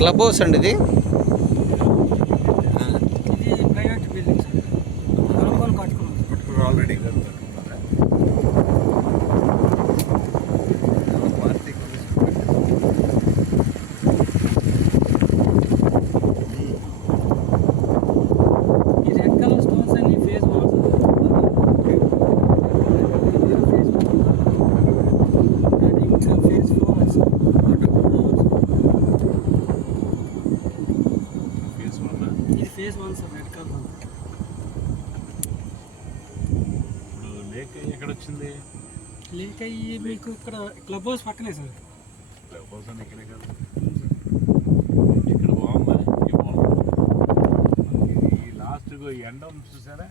Club house అండి ఇది. ఇది ప్రైవేట్ బిల్డింగ్ సార్. అనుకోని కట్టుకున్నాం ఆల్రెడీ ఈ రెడ్ కలర్ స్టోన్స్ అన్ని ఫేజ్ 1 సార్. అది ఇంకా ఫేజ్ 4 సార్. ఇది ఫేజ్ 1 సార్ రెడ్ కలర్. ఇప్పుడు లేక్ ఎక్కడ వచ్చింది? లేక్ అయ్యి మీకు ఇక్కడ క్లబ్ హౌస్ పక్కనే సార్. క్లబ్ హౌస్ అని ఇక్కడే కదా, ఇక్కడ బాగుందా? ఈ బాగుంది. ఈ లాస్ట్ ఎండ ఉంది చూసారా?